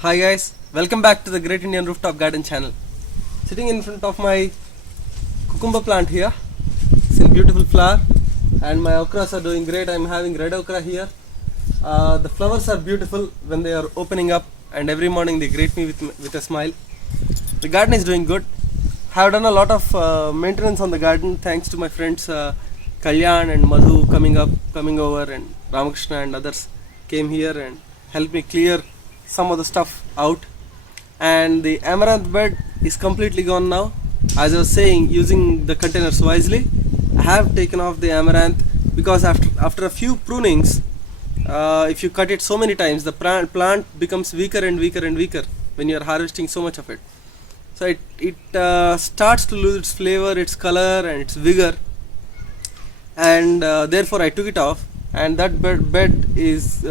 Hi guys, welcome back to the Great Indian Rooftop Garden channel. Sitting in front of my cucumber plant here. It's in beautiful flower and my okras are doing great. I'm having red okra here. The flowers are beautiful when they are opening up and every morning they greet me with a smile. The garden is doing good. I have done a lot of maintenance on the garden thanks to my friends Kalyan and Madhu coming over, and Ramakrishna and others came here and helped me clear some of the stuff out. And the amaranth bed is completely gone now. As I was saying, using the containers wisely, I have taken off the amaranth because after a few prunings, if you cut it so many times, the plant becomes weaker and weaker and weaker when you are harvesting so much of it. So it starts to lose its flavor, its color and its vigor, and therefore I took it off, and that bed is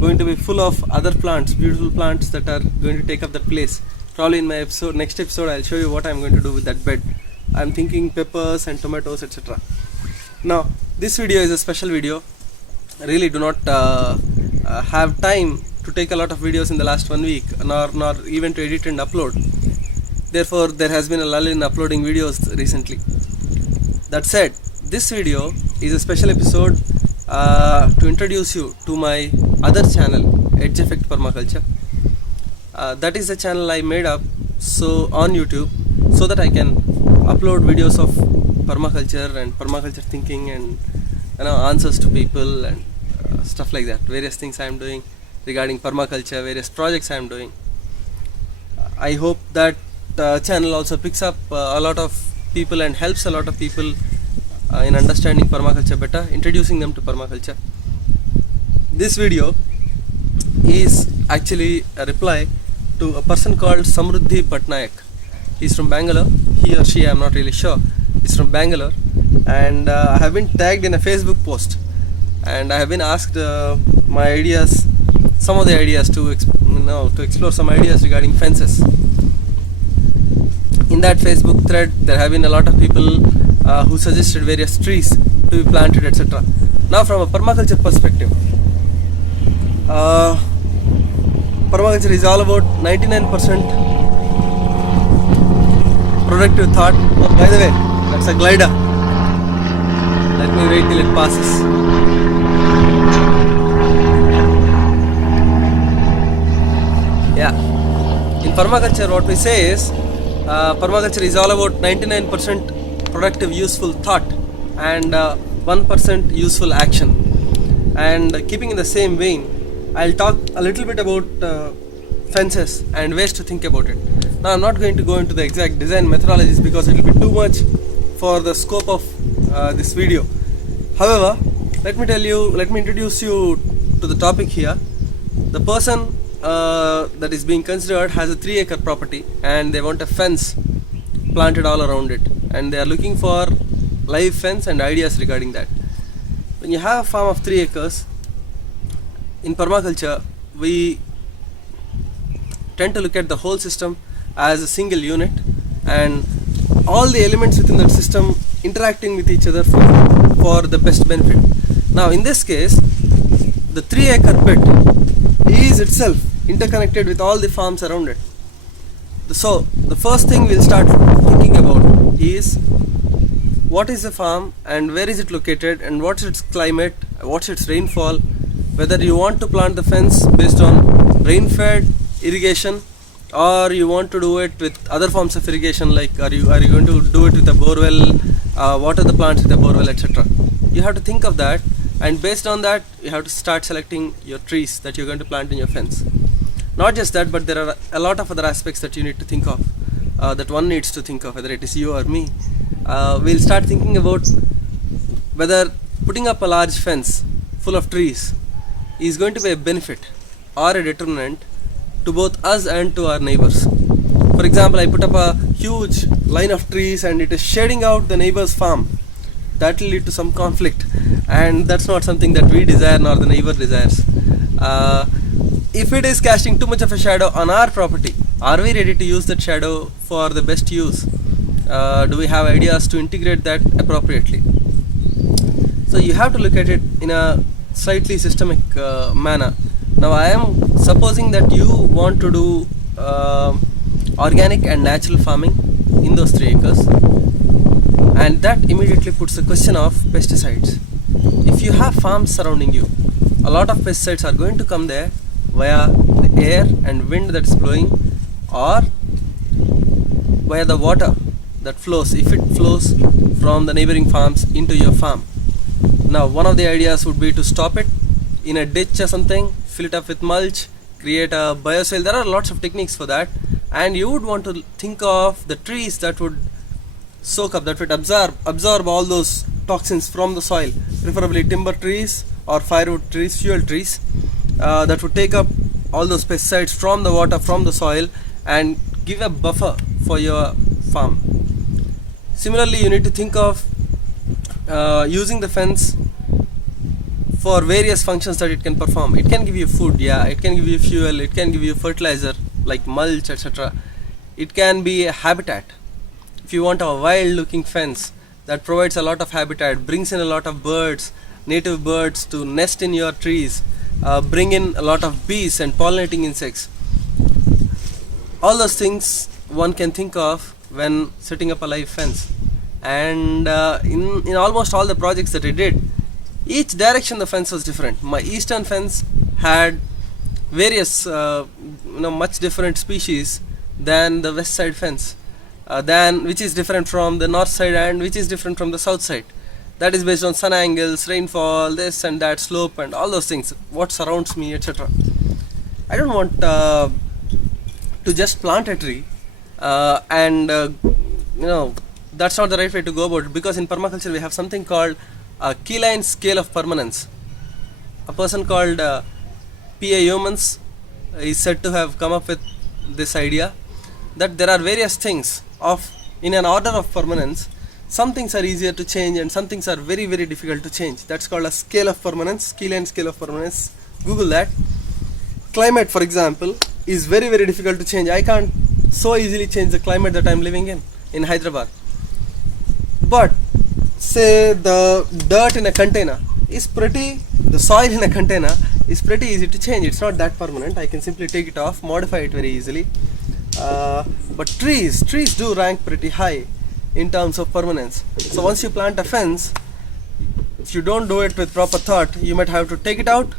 going to be full of other plants, beautiful plants that are going to take up that place. Probably in my next episode I'll show you what I'm going to do with that bed. I'm thinking peppers and tomatoes, etc. Now this video is a special video. I really do not have time to take a lot of videos in the last 1 week, nor even to edit and upload. Therefore there has been a lull in uploading videos recently. That said, this video is a special episode to introduce you to my other channel, Edjeffect Permaculture. That is the channel I made up on YouTube so that I can upload videos of permaculture and permaculture thinking and answers to people and stuff like that. Various things I am doing regarding permaculture, various projects I am doing. I hope that channel also picks up a lot of people and helps a lot of people in understanding permaculture better, introducing them to permaculture. This video is actually a reply to a person called Samruddhi Bhatnayak. He's from Bangalore. He or she, I'm not really sure. He's from Bangalore, and I have been tagged in a Facebook post, and I have been asked my ideas, some of the ideas to explore some ideas regarding fences. In that Facebook thread, there have been a lot of people who suggested various trees to be planted, etc. Now, from a permaculture perspective, permaculture is all about 99% productive thought. Oh, by the way, that's a glider. Let me wait till it passes. Yeah. In permaculture, what we say is permaculture is all about 99% productive useful thought and 1% useful action. And keeping in the same vein, I'll talk a little bit about fences and ways to think about it. Now I'm not going to go into the exact design methodologies because it will be too much for the scope of this video. However, let me introduce you to the topic here. The person that is being considered has a 3-acre property and they want a fence planted all around it, and they are looking for live fence and ideas regarding that. When you have a farm of 3 acres, in permaculture we tend to look at the whole system as a single unit and all the elements within that system interacting with each other for the best benefit. Now in this case, the 3-acre pit is itself interconnected with all the farms around it. So the first thing we'll start thinking about is what is the farm and where is it located and what's its climate, what's its rainfall, whether you want to plant the fence based on rain-fed irrigation or you want to do it with other forms of irrigation, like are you going to do it with a borewell, water the plants with a borewell, etc. You have to think of that, and based on that you have to start selecting your trees that you're going to plant in your fence. Not just that, but there are a lot of other aspects that you need to think of, that one needs to think of, whether it is you or me. We'll start thinking about whether putting up a large fence full of trees is going to be a benefit or a determinant to both us and to our neighbors. For example, I put up a huge line of trees and it is shading out the neighbor's farm. That will lead to some conflict, and that's not something that we desire nor the neighbor desires. If it is casting too much of a shadow on our property, are we ready to use that shadow for the best use? Do we have ideas to integrate that appropriately? So you have to look at it in a slightly systemic manner. Now I am supposing that you want to do organic and natural farming in those 3 acres, and that immediately puts the question of pesticides. If you have farms surrounding you, a lot of pesticides are going to come there via the air and wind that is blowing, or via the water that flows, if it flows from the neighboring farms into your farm. Now one of the ideas would be to stop it in a ditch or something, fill it up with mulch, create a bioswale. There are lots of techniques for that, and you would want to think of the trees that would soak up, that would absorb all those toxins from the soil, preferably timber trees or firewood trees, fuel trees, that would take up all those pesticides from the water, from the soil, and give a buffer for your farm. Similarly, you need to think of using the fence for various functions that it can perform. It can give you food, yeah, it can give you fuel, it can give you fertilizer like mulch, etc. It can be a habitat. If you want a wild looking fence that provides a lot of habitat, brings in a lot of birds, native birds to nest in your trees, bring in a lot of bees and pollinating insects, all those things one can think of when setting up a live fence. And in almost all the projects that I did, each direction the fence was different. My eastern fence had various much different species than the west side fence, which is different from the north side, and which is different from the south side. That is based on sun angles, rainfall, this and that, slope, and all those things, what surrounds me, etc. I don't want to just plant a tree and that's not the right way to go about it, because in permaculture we have something called a keyline scale of permanence. A person called P.A. Yeomans is said to have come up with this idea that there are various things in an order of permanence. Some things are easier to change and some things are very, very difficult to change. That's called a scale of permanence, keyline scale of permanence. Google that. Climate, for example, is very, very difficult to change. I can't so easily change the climate that I'm living in Hyderabad. But say the dirt in a container is the soil in a container is pretty easy to change. It's not that permanent. I can simply take it off, modify it very easily. But trees do rank pretty high in terms of permanence. So once you plant a fence, if you don't do it with proper thought, you might have to take it out,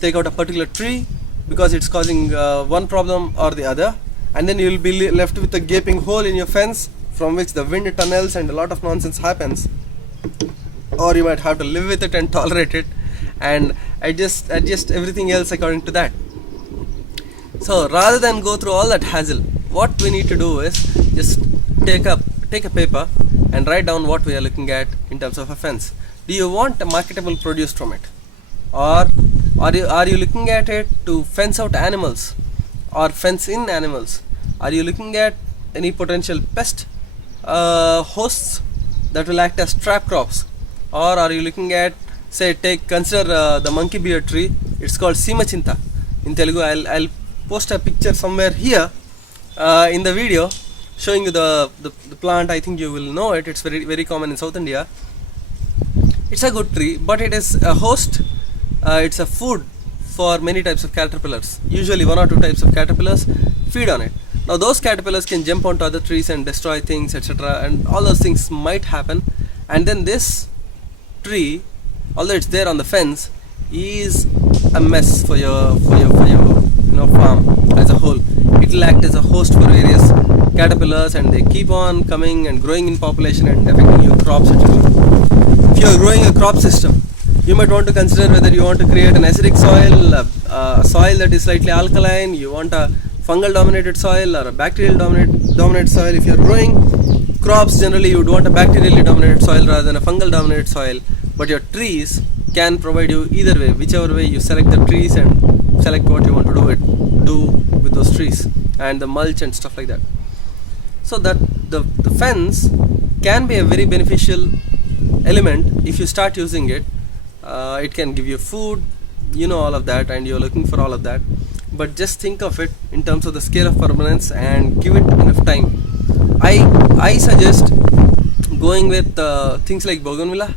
take out a particular tree because it's causing one problem or the other, and then you'll be left with a gaping hole in your fence from which the wind tunnels and a lot of nonsense happens. Or you might have to live with it and tolerate it and adjust everything else according to that. So rather than go through all that hassle, what we need to do is just take a paper and write down what we are looking at in terms of a fence. Do you want a marketable produce from it, or are you looking at it to fence out animals or fence in animals? Are you looking at any potential pest hosts that will act as trap crops, or are you looking at, consider the monkey beard tree. It's called Simachinta in Telugu. I'll post a picture somewhere here in the video showing you the plant. I think you will know it. It's very, very common in South India. It's a good tree, but it is a host. It's a food for many types of caterpillars. Usually 1 or 2 types of caterpillars feed on it. Now those caterpillars can jump onto other trees and destroy things, etc. And all those things might happen. And then this tree, although it's there on the fence, is a mess for your farm as a whole. It will act as a host for various caterpillars, and they keep on coming and growing in population and affecting your crops, etc. If you are growing a crop system, you might want to consider whether you want to create an acidic soil, a soil that is slightly alkaline, you want a fungal dominated soil or a bacterial dominated soil. If you are growing crops, generally you would want a bacterially dominated soil rather than a fungal dominated soil. But your trees can provide you either way. Whichever way you select the trees and select what you want to do with those trees and the mulch and stuff like that. So that the fence can be a very beneficial element if you start using it. It can give you food, all of that, and you're looking for all of that. But just think of it in terms of the scale of permanence and give it enough time. I suggest going with things like bougainvillea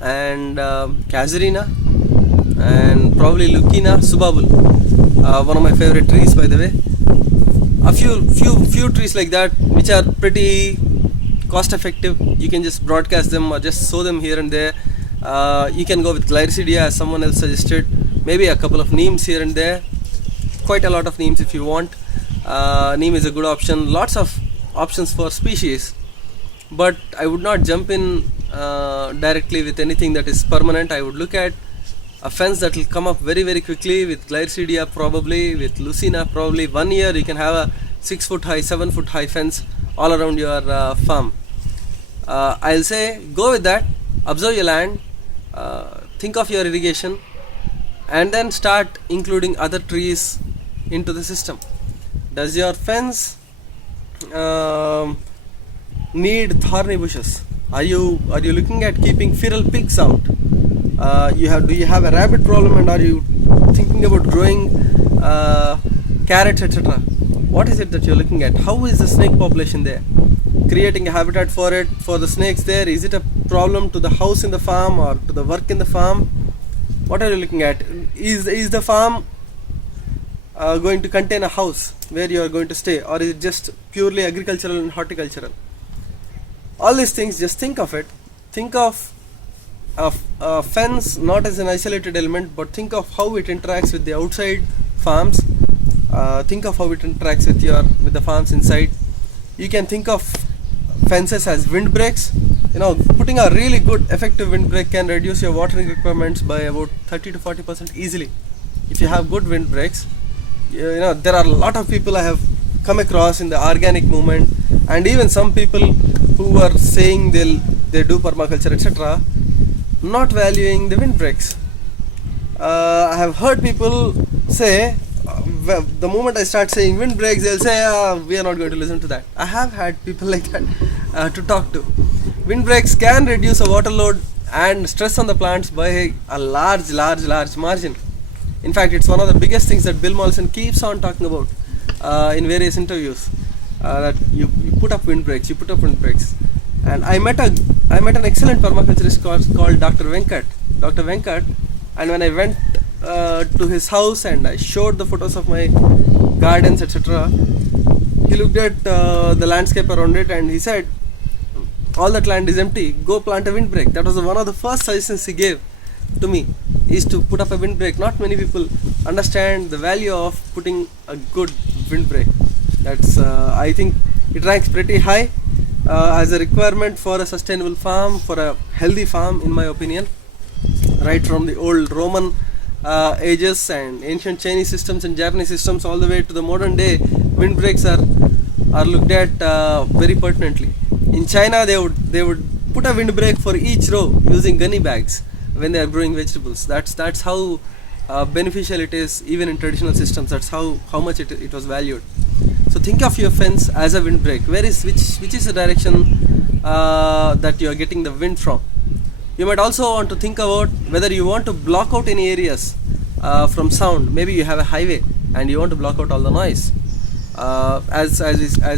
and casuarina and probably lucina subabul. one of my favorite trees, by the way. A few trees like that which are pretty cost effective. You can just broadcast them or just sow them here and there. You can go with Glycidia as someone else suggested. Maybe a couple of neems here and there. Quite a lot of neems if you want. Neem is a good option. Lots of options for species, but I would not jump in directly with anything that is permanent. I would look at a fence that will come up very quickly with Glycidia, probably with Lucina. Probably 1 year you can have a 6 foot high, 7 foot high fence all around your farm. I'll say go with that. Observe your land, think of your irrigation, and then start including other trees into the system. Does your fence need thorny bushes? Are you looking at keeping feral pigs out? Do you have a rabbit problem, and are you thinking about growing carrots, etc.? What is it that you're looking at? How is the snake population there? Creating a habitat for it, for the snakes there. Is it a problem to the house in the farm or to the work in the farm? What are you looking at? Is the farm going to contain a house where you are going to stay, or is it just purely agricultural and horticultural? All these things, just think of it. Think of a fence not as an isolated element, but think of how it interacts with the outside farms. Think of how it interacts with the farms inside. You can think of fences as windbreaks. Putting a really good effective windbreak can reduce your watering requirements by about 30 to 40% easily if you have good windbreaks. There are a lot of people I have come across in the organic movement, and even some people who are saying they do permaculture, etc., not valuing the windbreaks. I have heard people say, the moment I start saying windbreaks, they'll say, we are not going to listen to that. I have had people like that to talk to. Windbreaks can reduce a water load and stress on the plants by a large margin. In fact, it's one of the biggest things that Bill Mollison keeps on talking about in various interviews. That you put up windbreaks. And I met an excellent permaculturist called Dr. Venkat. And when I went to his house and I showed the photos of my gardens, etc., he looked at the landscape around it and he said, all that land is empty, go plant a windbreak. That was one of the first suggestions he gave to me, is to put up a windbreak. Not many people understand the value of putting a good windbreak. That's I think it ranks pretty high as a requirement for a sustainable farm, for a healthy farm, in my opinion. Right from the old Roman ages and ancient Chinese systems and Japanese systems all the way to the modern day, windbreaks are looked at very pertinently. In China, they would put a windbreak for each row using gunny bags when they are growing vegetables. That's how beneficial it is, even in traditional systems. That's how much it was valued. So think of your fence as a windbreak. Which is the direction that you are getting the wind from? You might also want to think about whether you want to block out any areas from sound. Maybe you have a highway and you want to block out all the noise. As I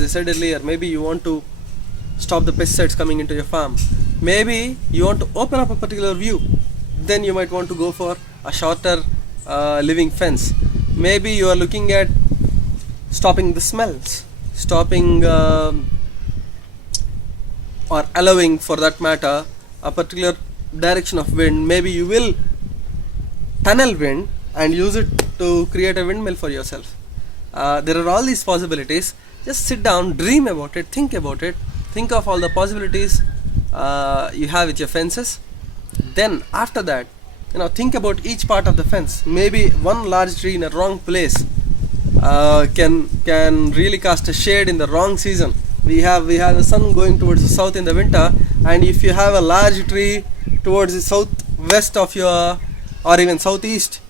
said earlier, maybe you want to stop the pesticides coming into your farm. Maybe you want to open up a particular view. Then you might want to go for a shorter living fence. Maybe you are looking at stopping the smells, stopping or allowing, for that matter, a particular direction of wind. Maybe you will tunnel wind and use it to create a windmill for yourself. There are all these possibilities. Just sit down, dream about it, think about it, think of all the possibilities you have with your fences. Then after that, think about each part of the fence. Maybe one large tree in a wrong place can really cast a shade in the wrong season. We have the sun going towards the south in the winter, and if you have a large tree towards the southwest of your, or even southeast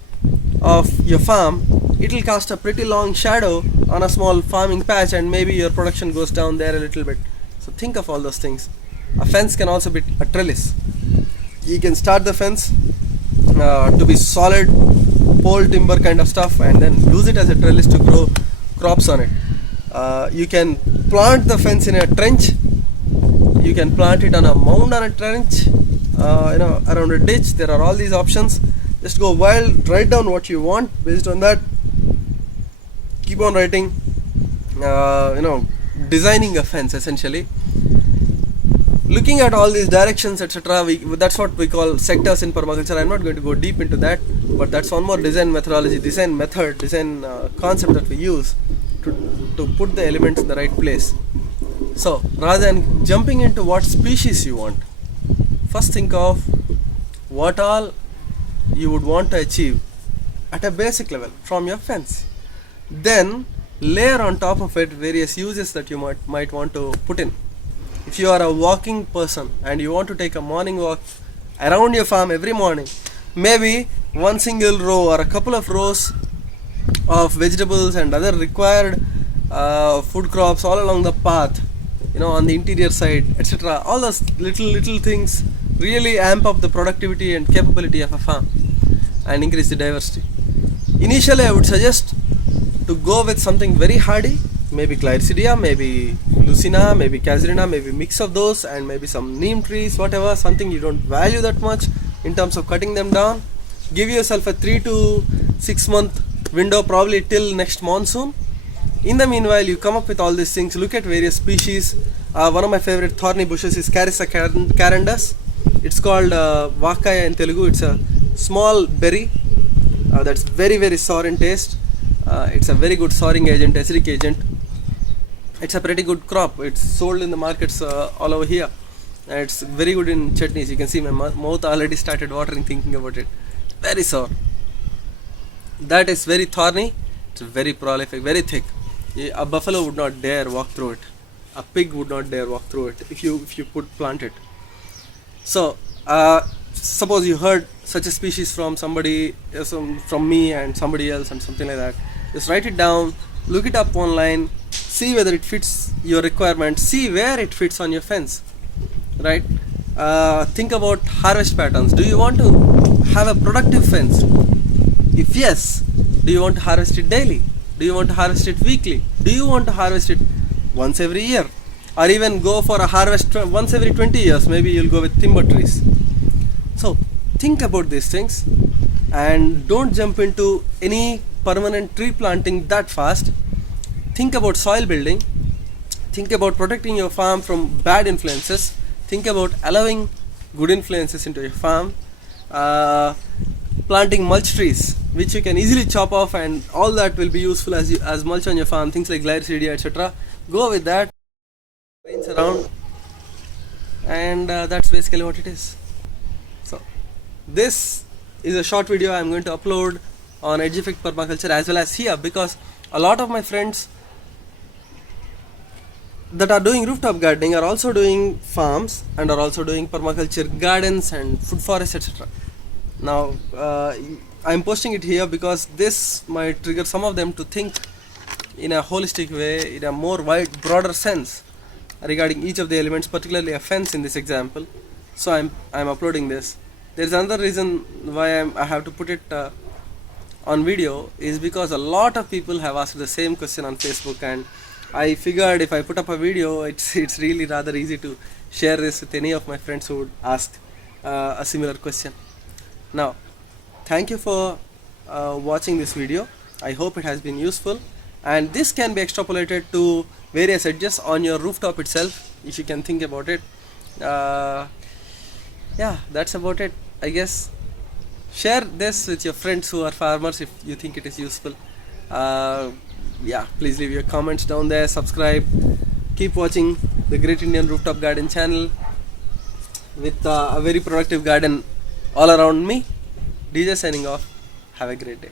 of your farm, it will cast a pretty long shadow on a small farming patch, and maybe your production goes down there a little bit. So think of all those things. A fence can also be a trellis. You can start the fence to be solid pole timber kind of stuff, and then use it as a trellis to grow crops on it. You can plant the fence in a trench. You can plant it on a mound on a trench, around a ditch. There are all these options. Just go wild, write down what you want. Based on that, keep on writing, designing a fence essentially. Looking at all these directions, etc. That's what we call sectors in permaculture. I'm not going to go deep into that, but that's one more design methodology, design method, design concept that we use to put the elements in the right place. So rather than jumping into what species you want, first think of what all you would want to achieve at a basic level from your fence. Then layer on top of it various uses that you might want to put in. If you are a walking person and you want to take a morning walk around your farm every morning, maybe one single row or a couple of rows of vegetables and other required food crops all along the path, on the interior side, etc. All those little things really amp up the productivity and capability of a farm and increase the diversity. Initially, I would suggest to go with something very hardy, maybe Clyridia, maybe Lucina, maybe Casuarina, maybe mix of those, and maybe some neem trees, whatever, something you don't value that much in terms of cutting them down. Give yourself a 3 to 6 month window, probably till next monsoon. In the meanwhile, you come up with all these things, look at various species. One of my favorite thorny bushes is Carissa carandus. It's called Vakaya in Telugu. It's a small berry that's very, very sour in taste. It's a very good souring agent, acidic agent. It's a pretty good crop. It's sold in the markets all over here. And it's very good in chutneys. You can see my mouth already started watering thinking about it. Very sour. That is very thorny. It's very prolific, very thick. A buffalo would not dare walk through it. A pig would not dare walk through it if you plant it. So suppose you heard such a species from somebody, from me and somebody else and something like that. Just write it down, look it up online, see whether it fits your requirements, see where it fits on your fence, right? Think about harvest patterns. Do you want to have a productive fence? If yes, do you want to harvest it daily? Do you want to harvest it weekly? Do you want to harvest it once every year? Or even go for a harvest once every 20 years? Maybe you'll go with timber trees. So think about these things and don't jump into any permanent tree planting that fast. Think about soil building. Think about protecting your farm from bad influences. Think about allowing good influences into your farm. Planting mulch trees, which you can easily chop off, and all that will be useful as mulch on your farm. Things like Clyridia, etc. Go with that. Rains around, and that's basically what it is. So this is a short video I'm going to upload on Edjeffect Permaculture as well as here, because a lot of my friends that are doing rooftop gardening are also doing farms and are also doing permaculture gardens and food forests, etc. Now I'm posting it here because this might trigger some of them to think in a holistic way, in a more broader sense regarding each of the elements, particularly a fence in this example. So I'm uploading this. There's another reason why I have to put it on video, is because a lot of people have asked the same question on Facebook, and I figured if I put up a video, it's really rather easy to share this with any of my friends who would ask a similar question. Now, thank you for watching this video. I hope it has been useful, and this can be extrapolated to various edges on your rooftop itself, if you can think about it. Yeah, that's about it, I guess. Share this with your friends who are farmers if you think it is useful. Yeah, please leave your comments down there, subscribe, keep watching the Great Indian Rooftop Garden channel with a very productive garden all around me. DJ signing off. Have a great day.